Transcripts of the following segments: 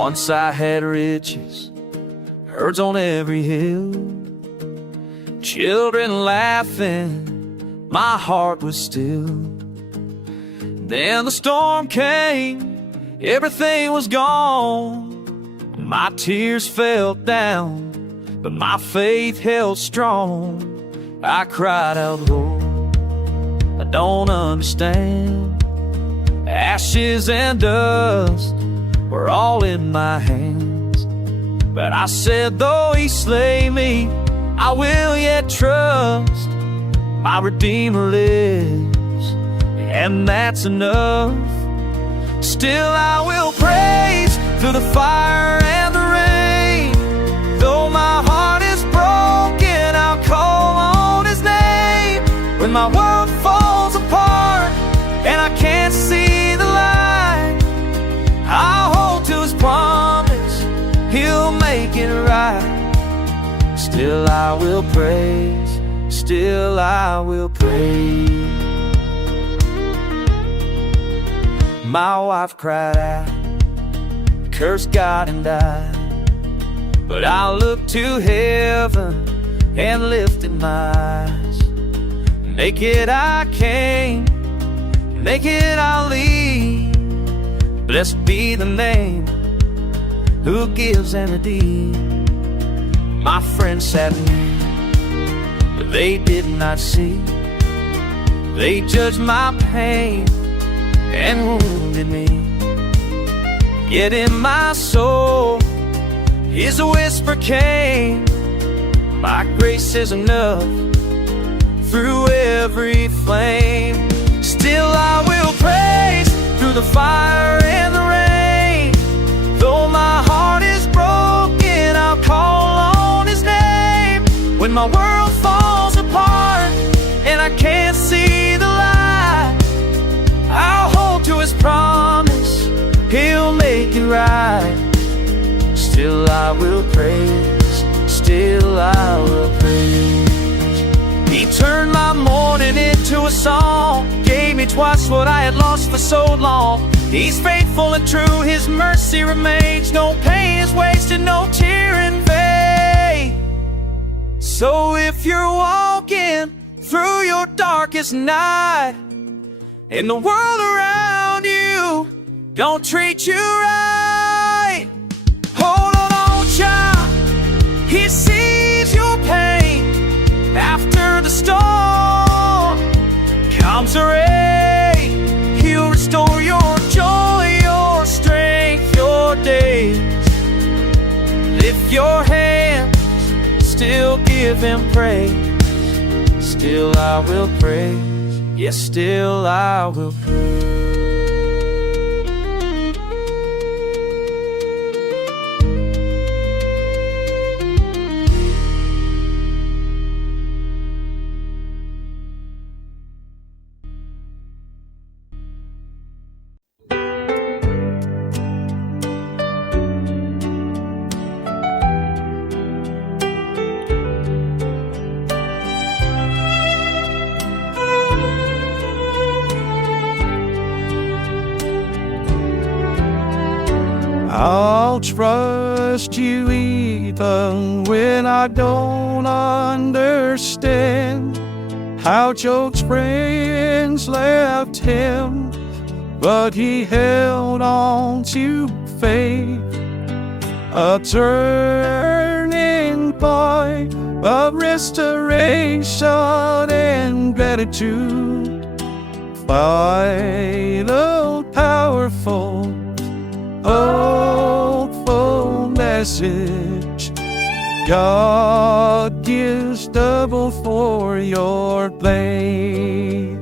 Once I had riches, herds on every hill, children laughing, my heart was still. Then the storm came, everything was gone. My tears fell down, but my faith held strong. I cried out, Lord, I don't understand. Ashes and dust were all in my hands. But I said, though he slay me, I will yet trust. My Redeemer lives, and that's enough. Still I will praise through the fire and the rain. Though my heart is broken, I'll call on his name. When my world falls apart and I can't see the light, I'll hold to his promise, he'll make it right. Still I will praise, still I will praise. My wife cried out, cursed God and died. But I looked to heaven and lifted my eyes. Naked I came, naked I'll leave. Blessed be the name who gives and redeems. My friends sat near, but they did not see. They judged my pain and wounded me. Yet in my soul his whisper came, my grace is enough through every flame. Still I will praise through the fire and the rain. Though my heart is broken, I'll call on his name. When my world falls apart and I can't see the light, I'll hold to his promise, he'll make it right. Still I will praise, still I will praise. He turned my mourning into a song, gave me twice what I had lost for so long. He's faithful and true, his mercy remains. No pain is wasted, no tear in vain. So if you're walking through your darkest night, and the world around you don't treat you right, hold on, child, he sees your pain. After the storm comes a rain, he'll restore your joy, your strength, your days. Lift your hands, still give him praise. Still I will praise, yes, still I will praise. I'll trust you even when I don't understand how Job's friends left him, but he held on to faith, a turning point of restoration and gratitude. Final, powerful, hopeful message. God gives double for your pain.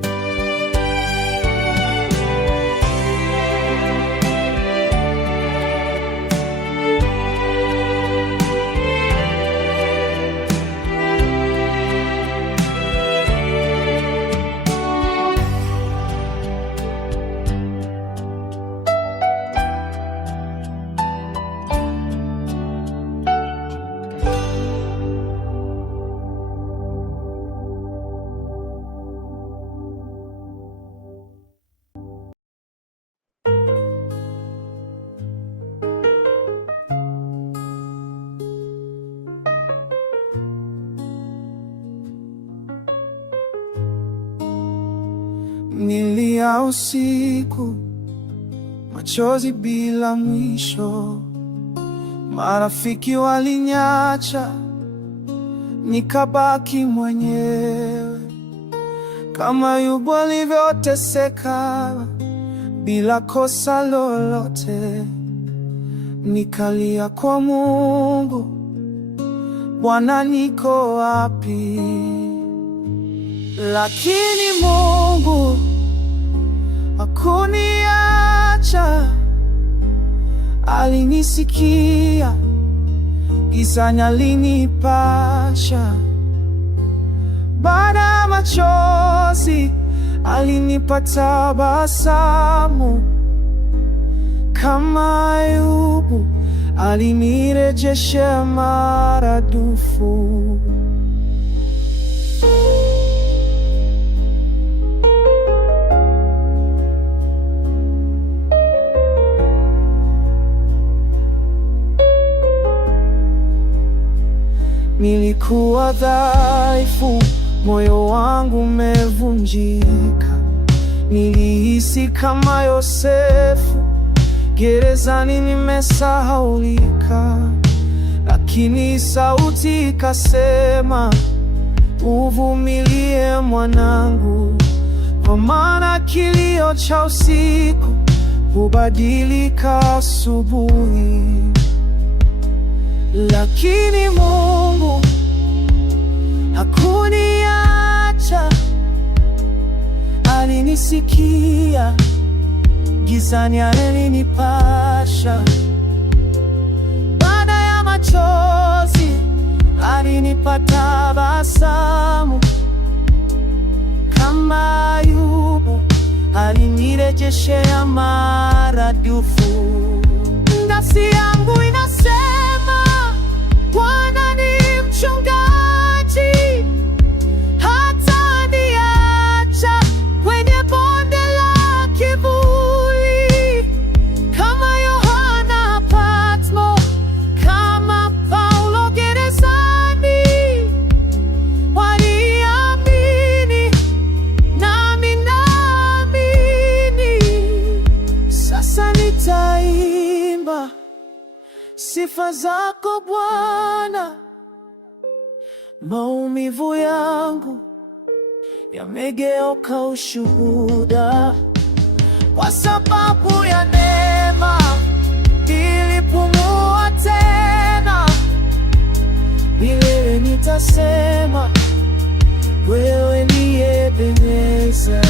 Nilia usiku, machozi bila mwisho. Marafiki walinyacha, nikabaki mwenyewe. Kama Ayubu alivyoteseka bila kosa lolote, nikalia kwa Mungu, Bwana niko wapi? Lakini Mungu hakuniacha, alinisikia, gizani alinipasha. Baada ya machozi alinipa tabasamu. Kama Ayubu alinirejesha maradufu. Nilikuwa dhaifu, moyo wangu umevunjika. Nilihisi kama Yosefu, gerezani nimesahaulika. Lakini sauti ikasema, uvumilie mwanangu, kwa maana kilio cha usiku hubadilika asubuhi. Lakini Mungu hakuniacha, alinisikia, gizani alinipasha. Baada ya machozi alinipa tabasamu. Kama Ayubu alinirejeshea maradufu. Nafsi yangu inasema, Bwana ni mchungaji, hataniacha kwenye bonde la kivuli. Kama Yohana Patmo, kama Paulo gerezani, waliamini, nami naamini. Sasa nitaimba sifa zako Bwana. Maumivu yangu yamegeuka ushuhuda. Kwa sababu ya neema nilipumua tena. Milele nitasema, wewe ni Ebeneza.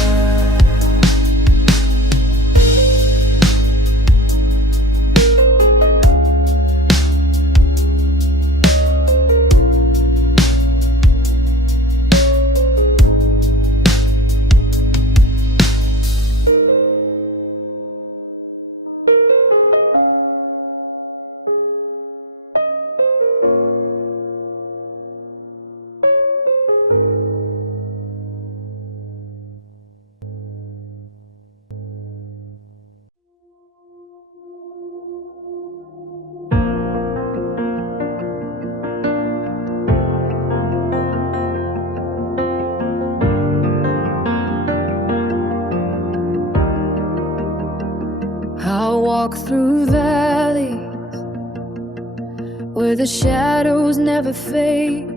I'll walk through valleys where the shadows never fade.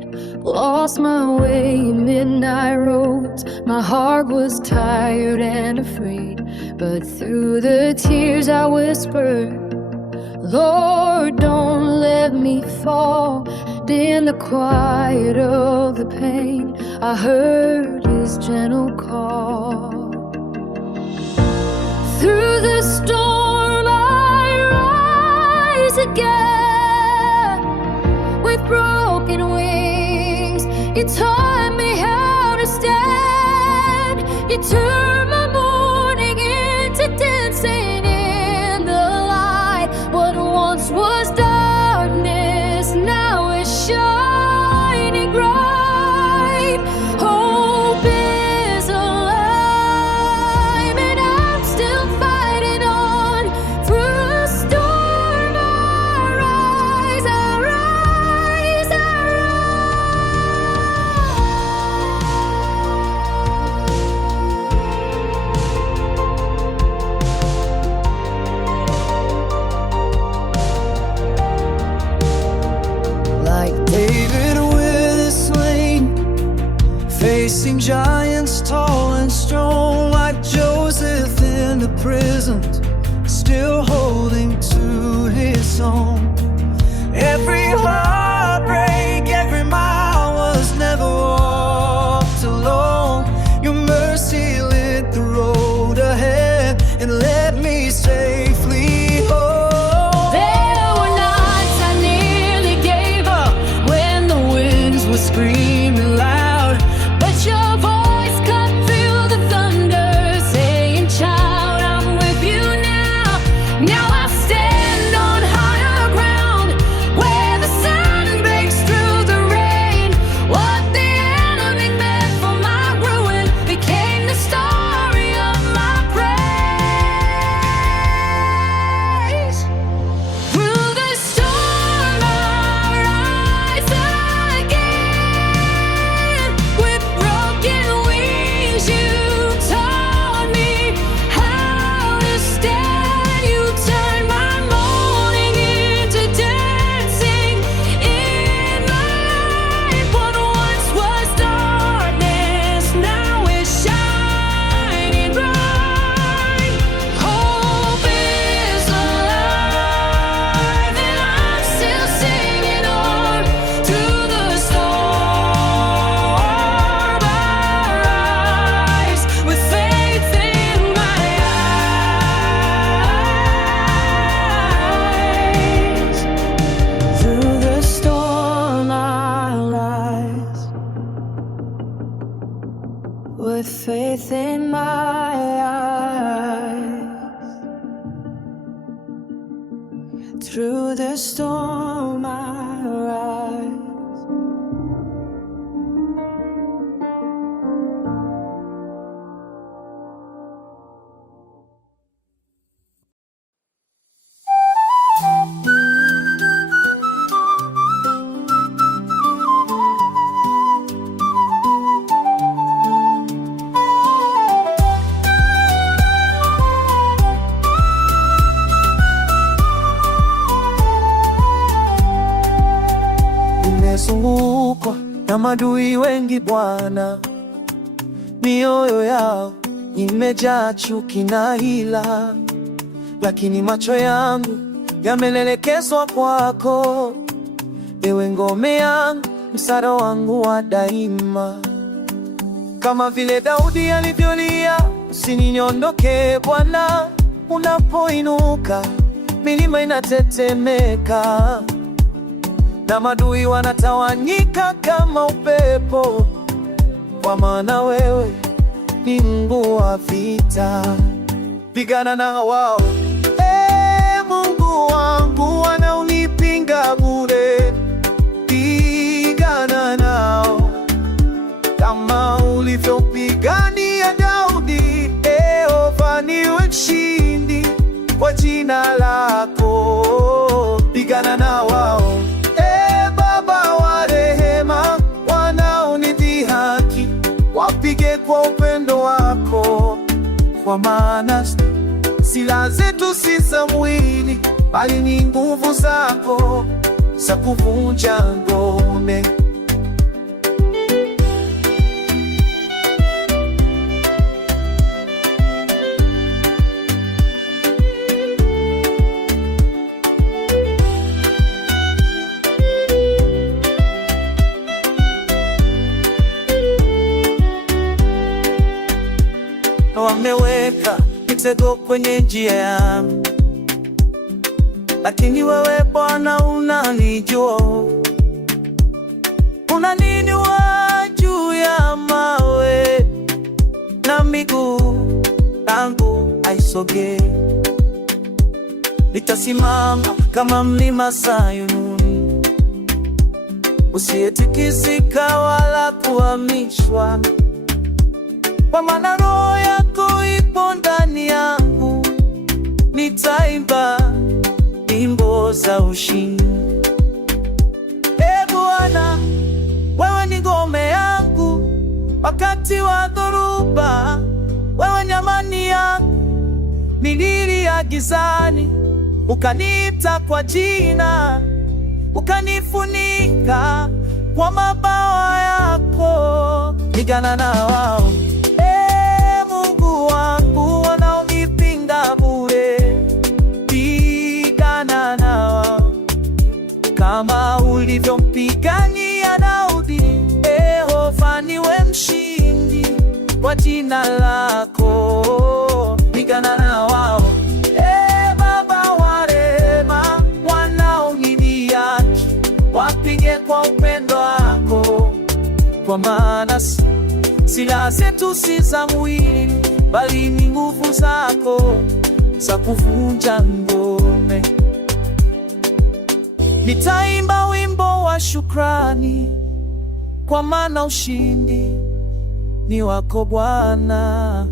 Lost my way in midnight roads. My heart was tired and afraid, but through the tears I whispered, Lord, don't let me fall. In the quiet of the pain, I heard His gentle call. Through the storm I rise again with broken wings. You taught me how to stand. You turned my morning into dancing in the light. What once was darkness now is shining bright. Hope is alive, and I'm still fighting on. Through a storm I rise, I rise, I rise. facing giants tall and strong, like Joseph in the prisons, still holding to his song. Every heartbreak, every mile was never walked alone. Your mercy lit the road ahead and led me safely home. There were nights I nearly gave up when the winds were screaming loud, but your voice cut through the thunder, saying, "Child, I'm with you now." Now I stand on higher ground, where the sun breaks through the rain. What the enemy meant for my ruin became the story of my praise. Through the storm I rise again. With broken wings you taught me how to stand. You turned my mourning into dancing in the light. What once was darkness now is shining bright. Hope is alive and I'm still singing on. Through the storm I rise with faith in my eyes. Through the storm I rise with faith in my eyes. Through the storm I rise. Nimezungukwa na maadui wengi Bwana, mioyo yao imejaa chuki na hila, lakini macho yangu yameelekezwa kwako. Ewe ngome yangu, msaada wangu wa daima. Kama vile Daudi alivyolia, usininiondoke Bwana. Unapoinuka milima inatetemeka, na maadui wanatawanyika kama upepo, kwa maana wewe ni Mungu wa vita. Pigana na wao, Mungu wangu, wanaonipinga bure. Pigana nao kama ulivyopigania Daudi. Yehova niwe mshindi kwa jina lako. Pigana na wao, Baba wa rehema, wanaonidhihaki, wapige kwa upendo wako. Kwa maana silaha zetu si za mwili, bali ni nguvu zako za kuvunja ngome. Wameweka mitego kwenye njia yangu, lakini wewe Bwana unanijua. Unaninua juu ya mawe, na miguu yangu haisogei. Nitasimama kama mlima Sayuni, usiyetikisika wala kuhamishwa. Kwa maana roho yako ipo ndani yangu, nitaimba nyimbo za ushindi. Bwana, wewe ni ngome yangu wakati wa dhoruba, wewe ni amani yangu. Nililia gizani, ukaniita kwa jina, ukanifunika kwa mabawa yako. pigana na wao. Mungu wangu, wanaonipinga bure, pigana na wao kama ulivyompigania Daudi. Yehova niwe mshindi kwa jina lako, pigana na wao. Baba wa rehema, wanaonidhihaki wapige kwa upendo wako, kwa maana silaha zetu si za mwili, bali ni nguvu zako za kuvunja ngome. Nitaimba wimbo wa shukrani, kwa maana ushindi ni wako Bwana,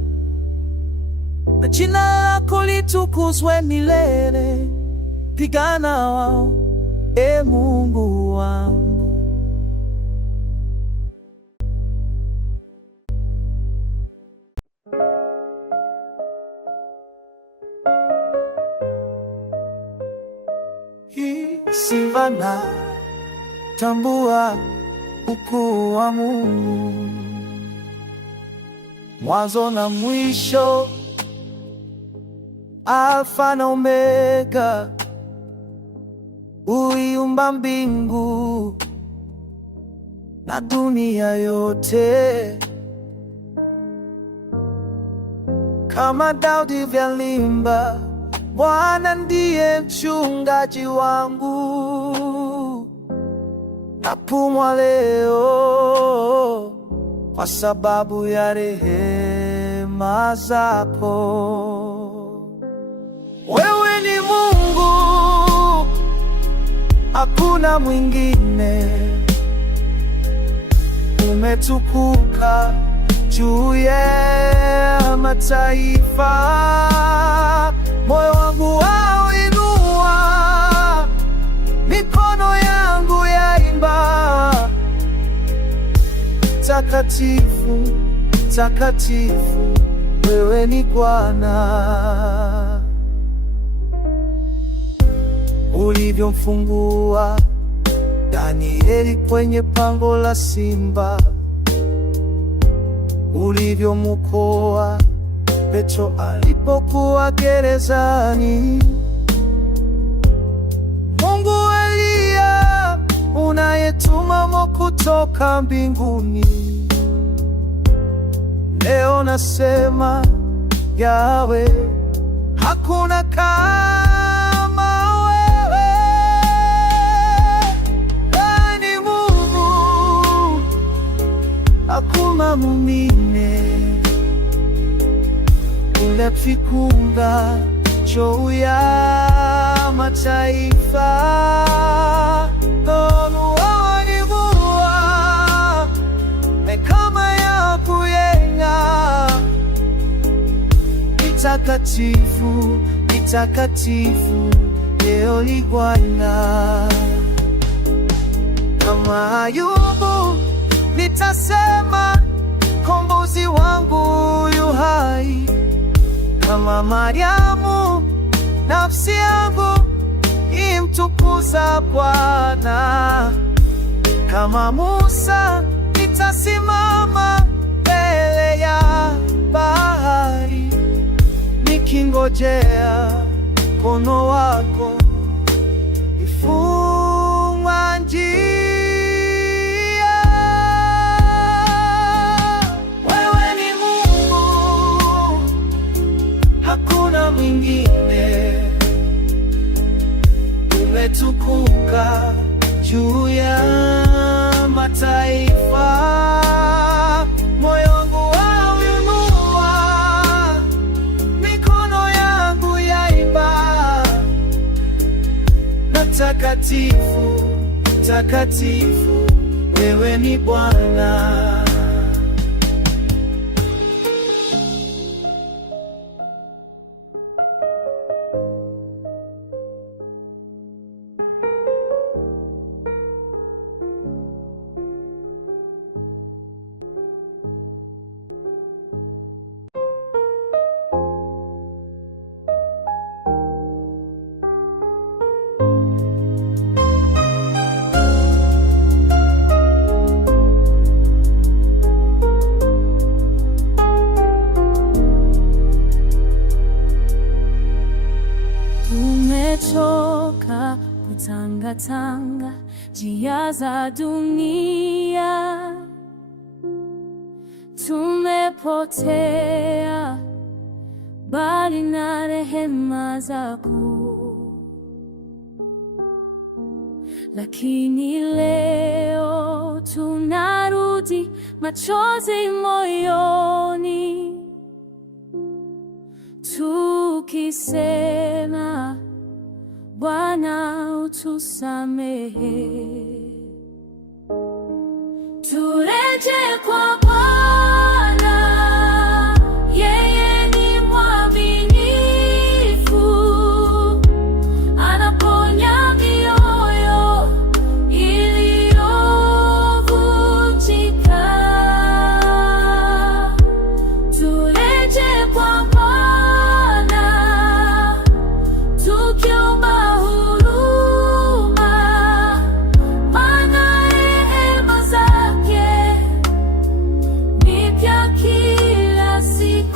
na jina lako litukuzwe milele. Pigana wao, Mungu wangu. Silvana, tambua ukuu wa Mungu, mwanzo na mwisho, Alfa na Omega. Uliumba mbingu na dunia yote, kama Daudi vyalimba, Bwana ndiye mchungaji wangu. Napumua leo kwa sababu ya rehema zako. Wewe ni Mungu, hakuna mwingine. Umetukuka juu ya mataifa. Moyo wangu wauinua, mikono yangu yaimba, takatifu, takatifu, wewe ni Bwana. Ulivyomfungua Danieli kwenye pango la simba, ulivyomwokoa Petro alipokuwa gerezani. Mungu Eliya, unayetuma moto kutoka mbinguni, leo nasema Yawe, hakuna kama wewe. Wewe ni Mungu, hakuna mwingine. Unafikunda juu ya mataifa, wanivuwa kama ya kuyenga. Itakatifu, itakatifu, leo ni Bwana. Kama Ayubu nitasema, Kombozi wangu yu hai. Kama Mariamu, nafsi yangu imtukuza Bwana. Kama Musa, nitasimama mbele ya bahari, nikingojea mkono wako ifungwa njia. Wewe ni Mungu, hakuna mwingine. Umetukuka juu ya mataifa. Moyo wangu wauinua, mikono yangu yaimba, na takatifu, takatifu, wewe ni Bwana. njia za dunia. Tumepotea bali na rehema zako, lakini leo tunarudi, machozi moyoni, tukisema Bwana utusamehe. Turejee kwa Bwana, yeye ni mwaminifu, anaponya mioyo iliyovunjika. Turejee kwa Bwana, tukiomba huruma, maana rehema zake ni mpya kila siku.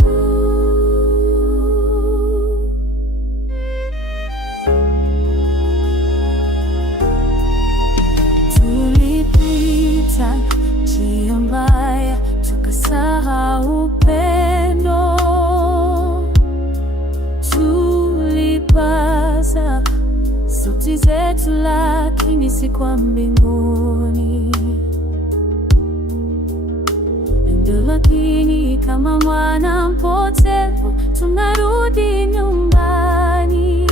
Tulipita njia mbaya, tukasahau upendo. Tulipaza sauti zetu, lakini si kwa mbinguni. Lakini kama mwana mpotevu tunarudi nyumbani.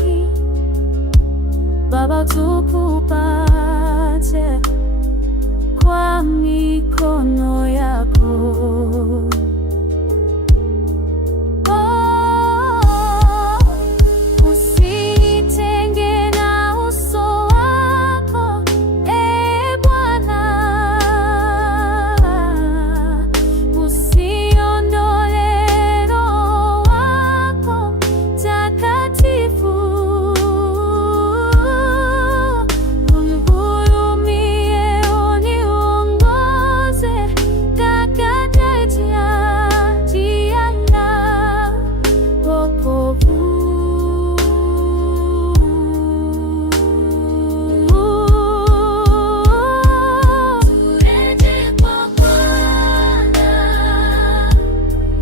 Baba, tukupate kwa mikono yako. Usitenge na uso wako, Bwana. Usiondole Roho wako Takatifu. Unihurumie, uniongoze katika njia ya wokovu. Turejee kwa Bwana,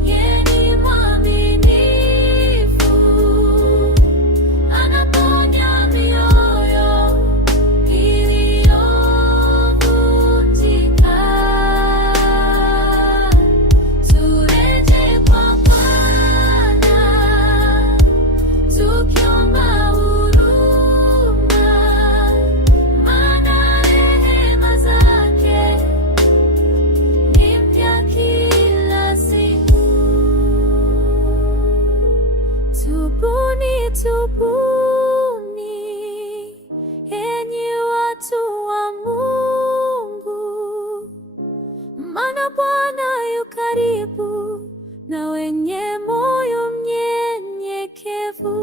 yeye ni mwaminifu, anaponya mioyo iliyovunjika. Turejee kwa Bwana, tukiomba huruma, maana rehema zake ni mpya kila siku. Tubuni, tubuni, enyi watu wa Mungu, maana Bwana yu karibu na wenye moyo mnyenyekevu.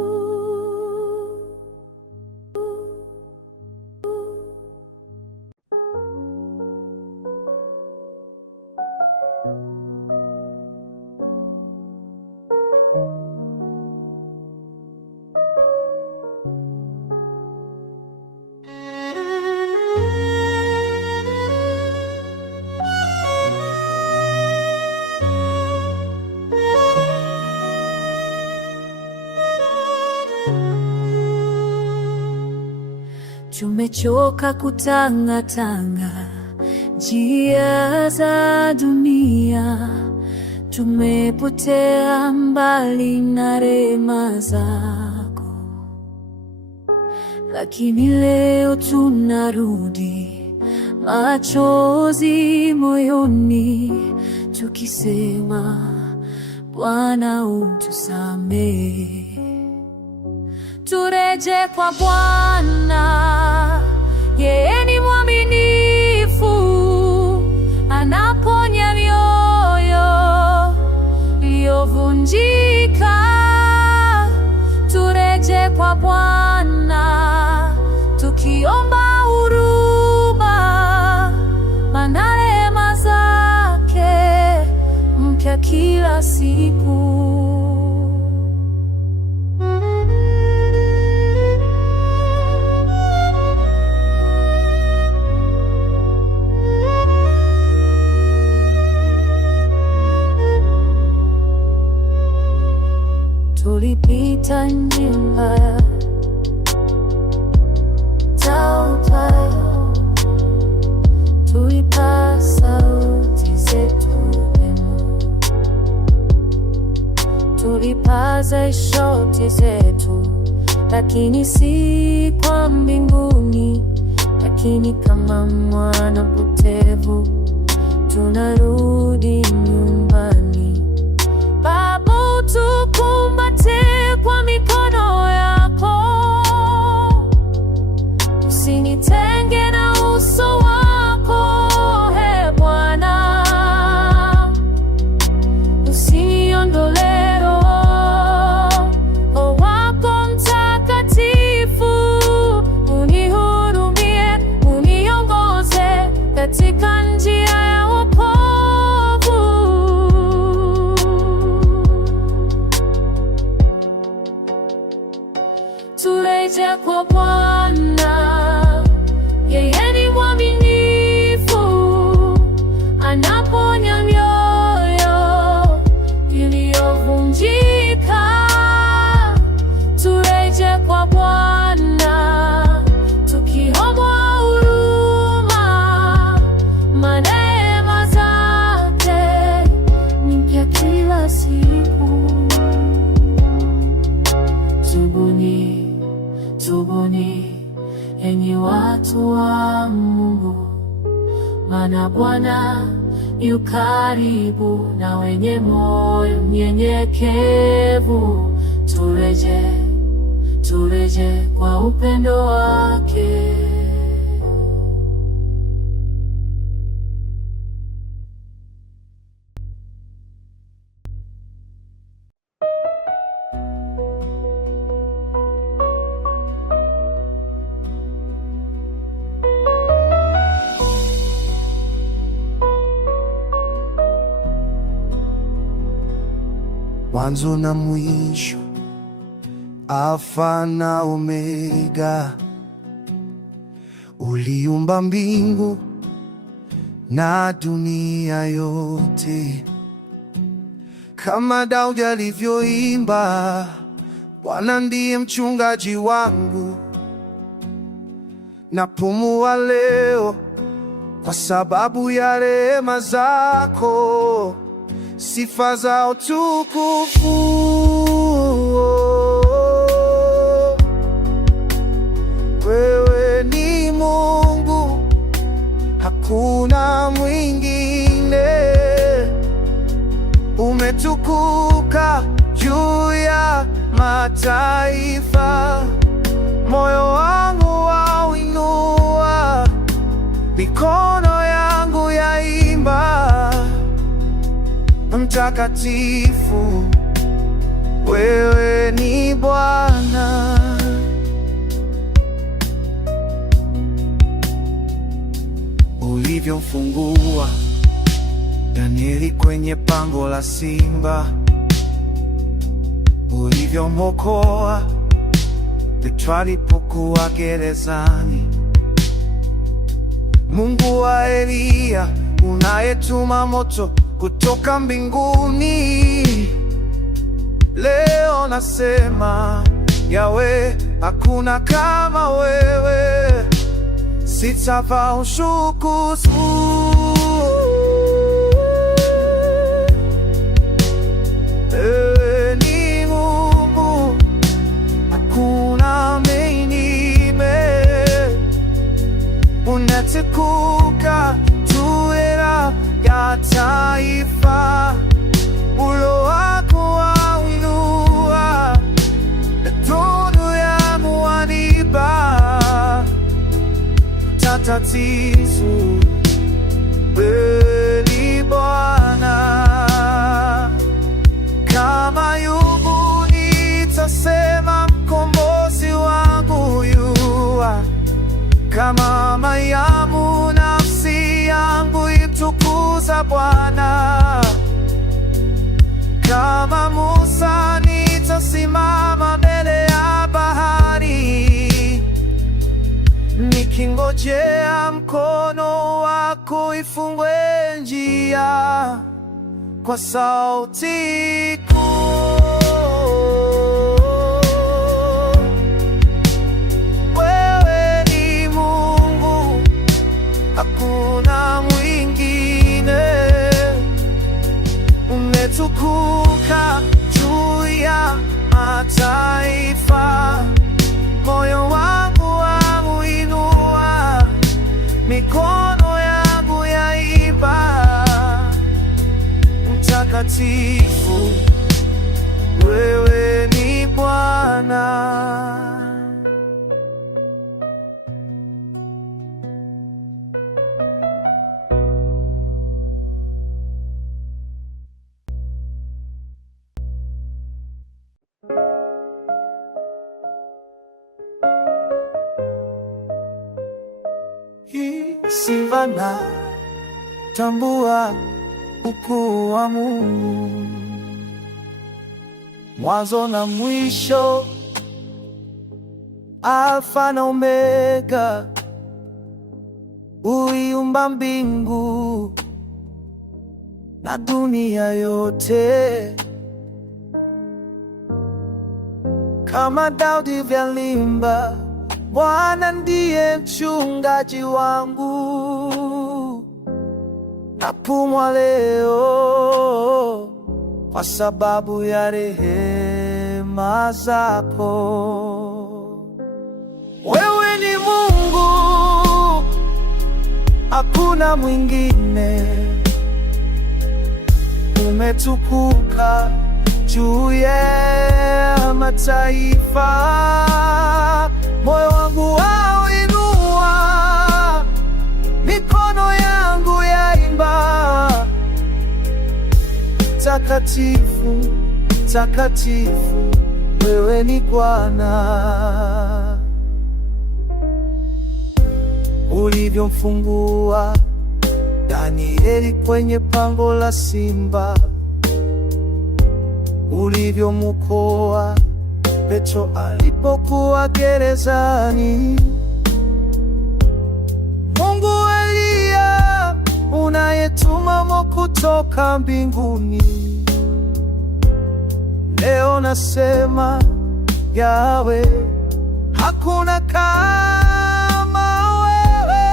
Tumechoka kutangatanga njia za dunia, tumepotea mbali na rehema zako, lakini leo tunarudi, machozi moyoni, tukisema Bwana utusamehe. Turejee kwa Bwana, yeye ni mwaminifu, anaponya mioyo iliyovunjika. Turejee kwa Bwana, tukiomba huruma, maana rehema zake mpya kila siku. tulipita njia mbaya, tulipaza sauti zetu vyema, tulipaza sauti zetu, lakini si kwa mbinguni, lakini kama mwana mpotevu tunarudi nyumbani. Baba, tukumbate kwa mikono yako, usinitenge na uso wako, Ee Bwana, usiniondolee Roho wako Mtakatifu, unihurumie, uniongoze katika njia ya wokovu. Turejee kwa Bwana, yeye ni mwaminifu, anaponya mioyo iliyovunjika. Turejee kwa Bwana tukiomba huruma, neema zake ni mpya kila siku. Tubuni, tubuni enyi watu wa Mungu, maana Bwana yu karibu na wenye moyo mnyenyekevu. Turejee, turejee kwa upendo wake. Mwanzo na mwisho, Alfa na Omega. Uliumba mbingu na dunia yote, kama Daudi alivyoimba, Bwana ndiye mchungaji wangu. Napumua leo kwa sababu ya rehema zako, sifa za utukufu. Wewe ni Mungu, hakuna mwingine. Umetukuka juu ya mataifa, moyo wangu wauinua, mikono yangu yaimba. Mtakatifu, wewe ni Bwana. Ulivyomfungua Danieli kwenye pango la simba, ulivyomwokoa Petro alipokuwa gerezani. Mungu wa Eliya, unayetuma moto kutoka mbinguni, leo nasema Yawe, hakuna kama wewe. Sitavaa ushukusu. Wewe ni Mungu, hakuna mwingine. Unatukuka tuera ya taifa, ulo wako wauinua, mikono yangu wanipa. Mtakatifu, wewe ni Bwana. Kama Ayubu nitasema, mkombozi wangu yua. Kama Mariamu, nafsi yangu itukuza Bwana. Kama Musa nitasimama mbele ya bahari, nikingojea mkono wako ifungwe njia kwa sauti kuu. umetukuka juu ya mataifa. Moyo wangu wauinua, mikono yangu yaimba, mtakatifu wewe ni Bwana. Hii Savana, tambua ukuu wa Mungu, mwanzo na mwisho, Alfa na Omega. Uliumba mbingu na dunia yote, kama Daudi vyalimba, Bwana ndiye mchungaji wangu. Napumua leo kwa sababu ya rehema zako. Wewe ni Mungu, hakuna mwingine. Umetukuka juu ya mataifa. Moyo wangu wauinua, mikono yangu yaimba, takatifu, takatifu wewe ni Bwana. Ulivyomfungua Danieli kwenye pango la simba, ulivyomwokoa Petro alipokuwa gerezani. Mungu Eliya, unayetuma moto kutoka mbinguni, leo nasema Yawe, hakuna kama wewe.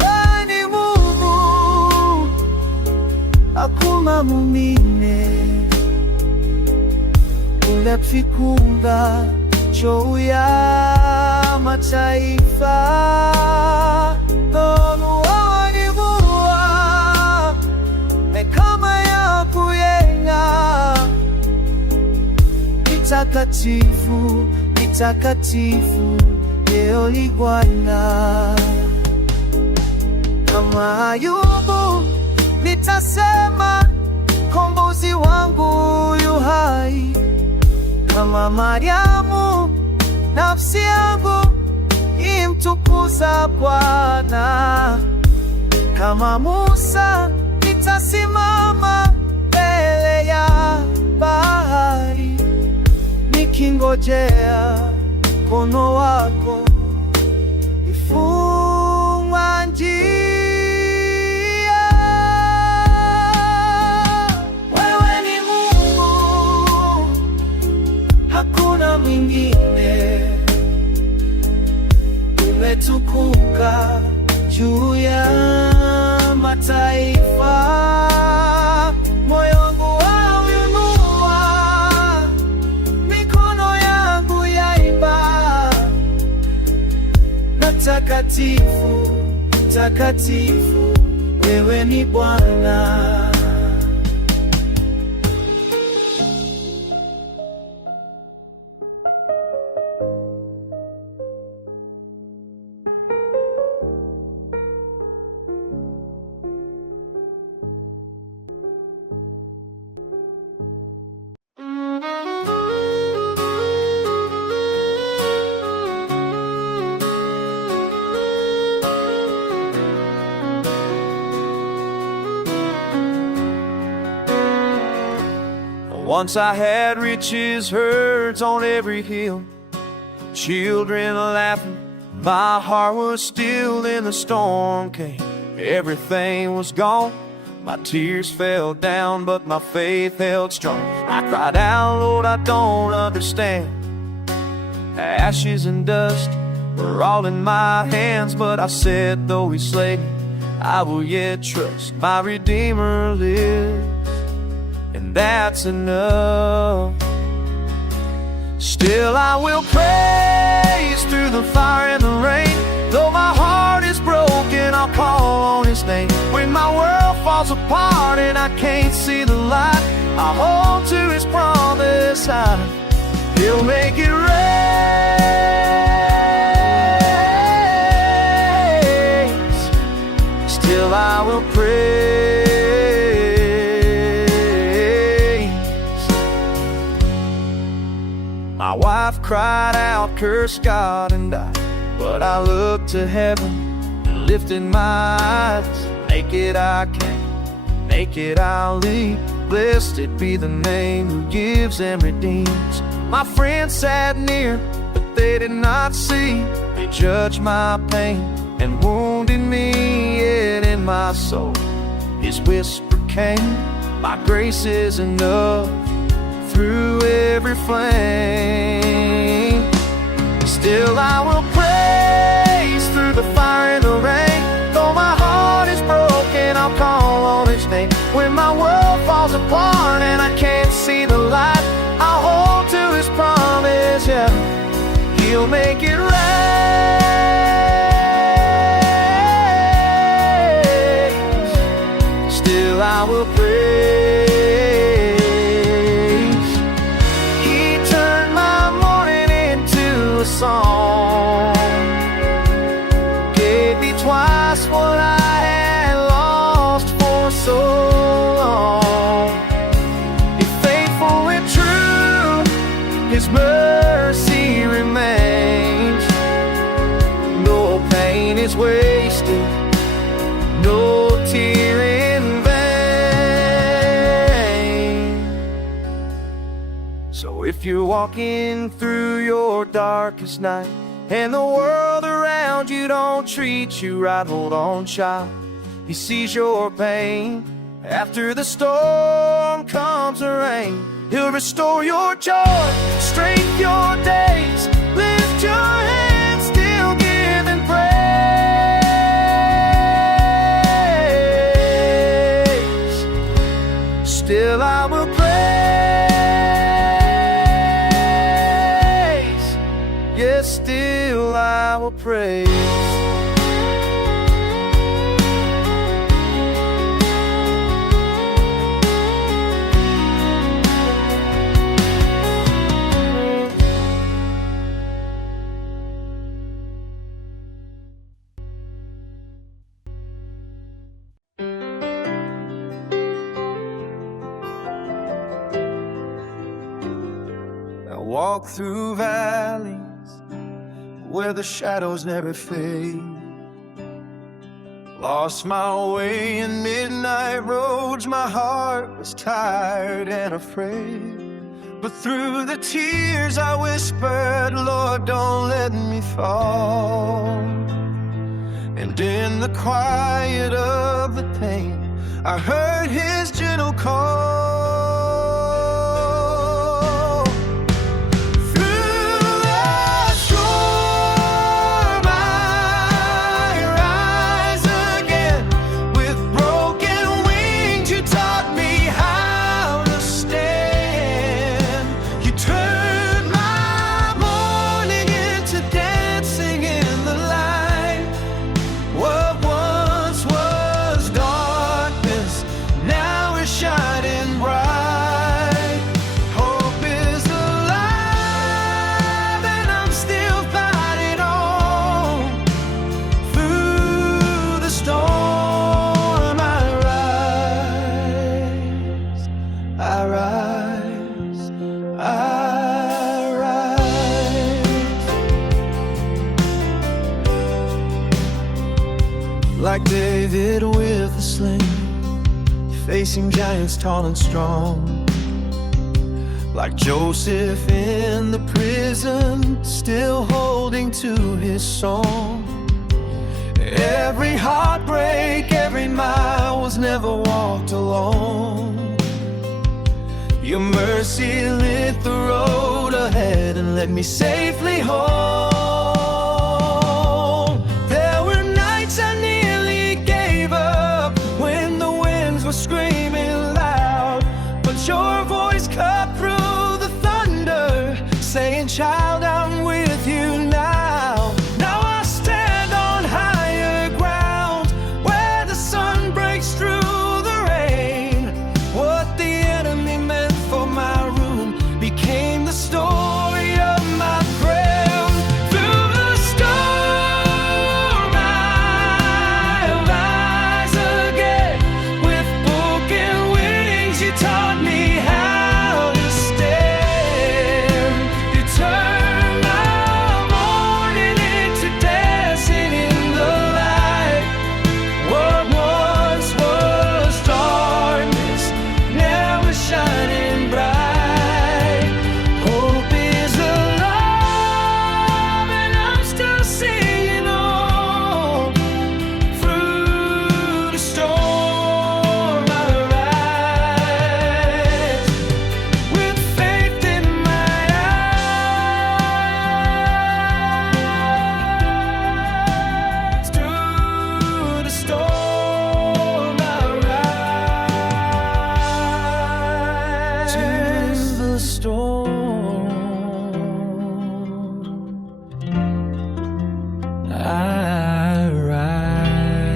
Wewe ni Mungu, hakuna mwingine. Unafikunda juu ya mataifa, Roho wanivua kama ya kuyenga. Nitakatifu, nitakatifu leo ni Bwana. Kama Ayubu nitasema, Kombozi wangu yu hai. Kama Mariamu, nafsi yangu imtukuza Bwana. Kama Musa, nitasimama mbele ya bahari, nikingojea mkono wako ifungwa njia. Wewe ni Mungu, hakuna mwingine. Umetukuka juu ya mataifa. Moyo wangu wauinua, mikono yangu yaimba, na takatifu, takatifu wewe ni Bwana. Once I had riches, herds on every hill, children laughing, my heart was still. In the storm came, everything was gone. My tears fell down, but my faith held strong. I cried out, Lord, I don't understand. Ashes and dust were all in my hands, but I said, though he slay me, I will yet trust my Redeemer lives, and that's enough. Still I will praise through the fire and the rain. Though my heart is broken, I'll call on His name. When my world falls apart and I can't see the light, I'll hold to His promise. He'll make it rain. Still I will praise. My wife cried out, cursed God and died. But I looked to heaven and lifted my eyes. Naked I came, naked I'll leave. Blessed be the name who gives and redeems. My friends sat near, but they did not see. They judged my pain and wounded me. Yet in my soul His whisper came, my grace is enough through every flame. Still I will praise through the fire and the rain. Though my heart is broken, I'll call on His name. When my world falls apart and I can't see the light, I'll hold to His promise, yeah. He'll make it rain. Still I will praise. He turned my mourning into a song, gave me twice what I had lost for so long. If faithful and true, His mercy remains. No pain is wasted, no tear in vain. So if you're walking through your darkest night and the world around you don't treat you right, hold on, child. He sees your pain. After the storm comes the rain. He'll restore your joy, strengthen your days. Lift your hands, still giving praise. Still I will praise. Yes, still I will praise. I walk through valleys where the shadows never fade. Lost my way in midnight roads, my heart was tired and afraid. But through the tears I whispered, Lord, don't let me fall. And in the quiet of the pain, I heard His gentle call. Like David with a sling, facing giants tall and strong. Like Joseph in the prison, still holding to his song. Every heartbreak, every mile was never walked alone. Your mercy lit the road ahead and led me safely home. There were nights I nearly gave were screaming loud, but your voice cut through the thunder, saying, "Child, I'm with you now." Now I stand on higher ground, where the sun breaks through the rain. What the enemy meant for my ruin became the story of my friend. Through the storm I'll rise again. With broken wings you taught me how to stand. You turned my morning into dancing in the light. What once was darkness now is shining bright. Hope is alive and I'm still singing on. Through the storm I rise, with faith in my eyes. Through the storm I rise. To the storm I rise.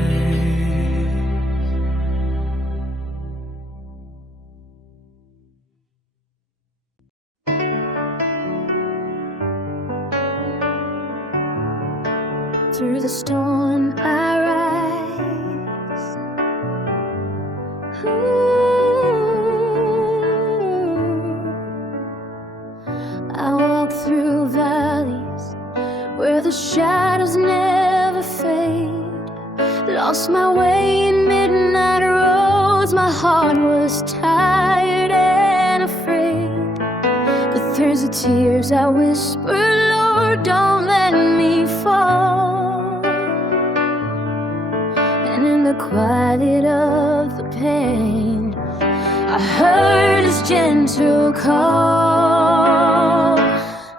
Through the storm I rise. Ooh. I walk through valleys where the shadows never fade. Lost my way in midnight roads. My heart was tired and afraid. But through the tears I whisper, Lord, don't let me fall. And in the quiet of the pain, I heard his gentle call.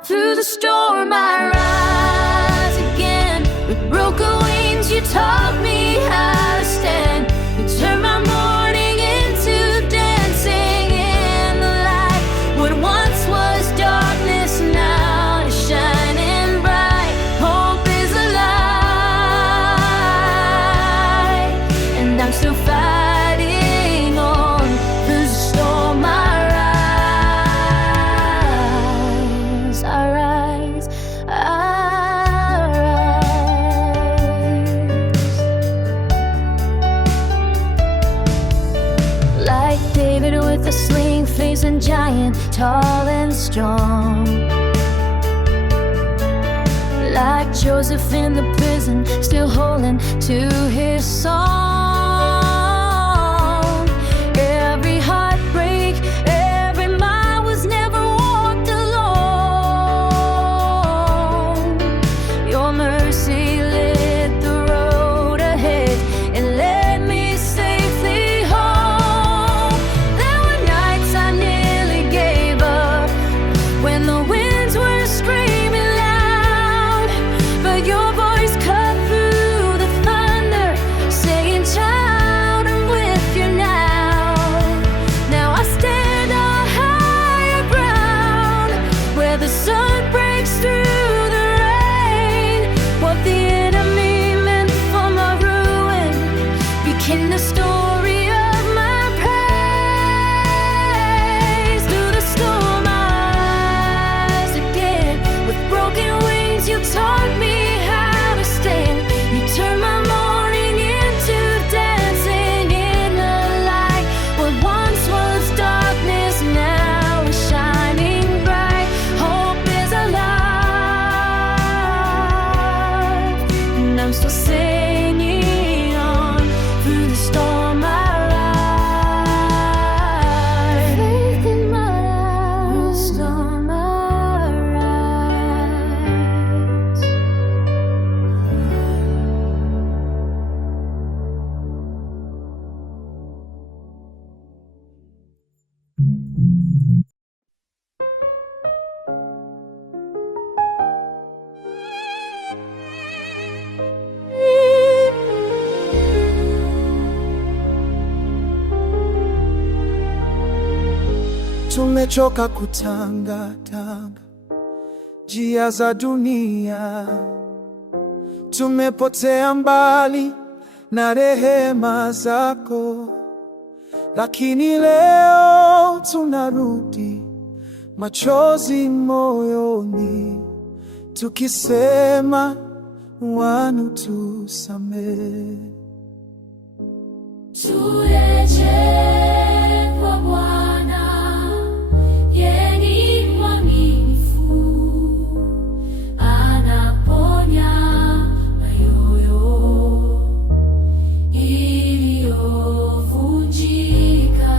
Through the storm I rise again. With broken wings you taught me how to stand. You turned my morning into dancing in the light. What once was darkness now is shining bright. Hope is alive and I'm still fighting on. Through the storm I rise, I rise, I rise. Like David with a sling, facing giant, tall and strong. Like Joseph in the prison, still holding to his song. Every heartbreak, every mile was never walked alone. Your mercy lit the road ahead and led me safely home. There were nights I nearly gave up, when the winds were screaming loud, but your voice cut through the thunder, saying, "Child, Tumechoka kutangatanga njia za dunia, tumepotea mbali na rehema zako, lakini leo tunarudi, machozi moyoni, tukisema wanutusamehe. Turejee kwa Bwana, yeye ni mwaminifu, anaponya mioyo iliyovunjika.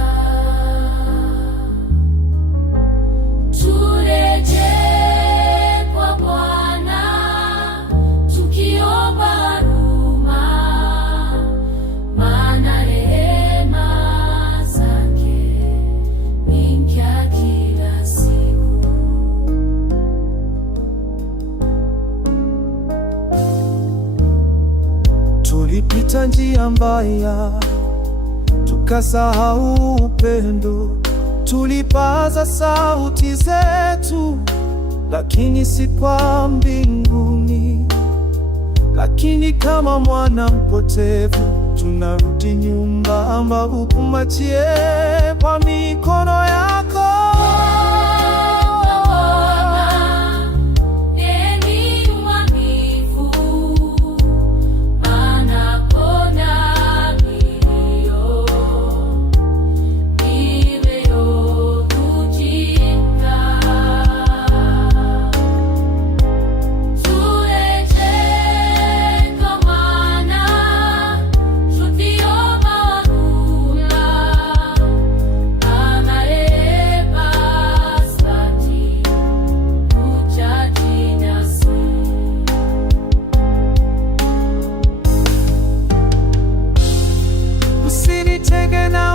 Turejee kwa Bwana, tukiomba huruma, maana rehema zake ni mpya kila siku. Tulipita njia mbaya, tukasahau upendo, tulipaza sauti zetu, lakini si kwa mbinguni. Lakini kama mwana mpotevu, tunarudi nyuma, hukumatie kwa mikono yako. Usinitenge na